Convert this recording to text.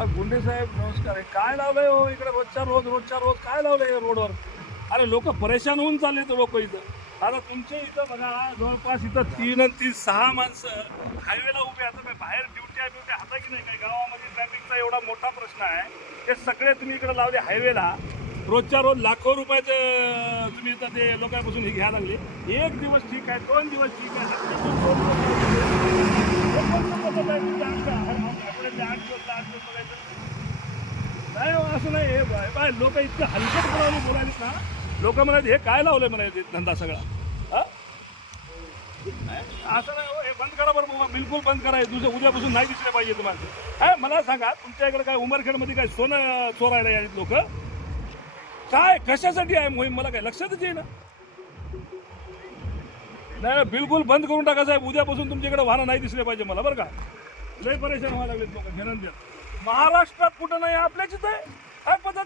गुंडे साहेब नमस्कार आहे. काय लावलंय हो इकडे रोजच्या रोज काय लावलंय रोडवर? अरे लोक परेशान होऊन चालले तर लोक इथं. आता तुमच्या इथं बघा जवळपास इथं 3 आणि 3 6 माणसं हायवेला उभे आता काय बाहेर ड्युटी हाता की नाही काय गावामध्ये ट्रॅफिकचा एवढा मोठा प्रश्न आहे. ते सगळे तुम्ही इकडे लावले हायवेला. रोजच्या रोज लाखो रुपयाचं तुम्ही इथं ते लोकांपासून हे घ्यायला लागले. एक दिवस ठीक आहे, 2 दिवस ठीक आहे, नाही हो, असं नाही. हे बाय लोक इतकं हलकटपणाने बोलायलेत ना. लोक म्हणाले हे काय लावलंय म्हणाले धंदा सगळा. हा असं नाही हो, हे बंद करा बरं, बिलकुल बंद करा. उद्यापासून नाही दिसले पाहिजे तुम्हाला. काय मला सांगा, तुमच्या इकडे काय उमरखेडमध्ये काय सोनं चोरायला यायचे लोक? काय कशासाठी आहे मोहीम मला काय लक्षातच येईना. नाही बिलकुल बंद करून टाका साहेब. उद्यापासून तुमच्याकडे वाहनं नाही दिसले पाहिजे मला बरं का. लय परेशान व्हायला लागलेत लोक. महाराष्ट्रात कुठं नाही, आपल्याच इथं आहे काय पद्धत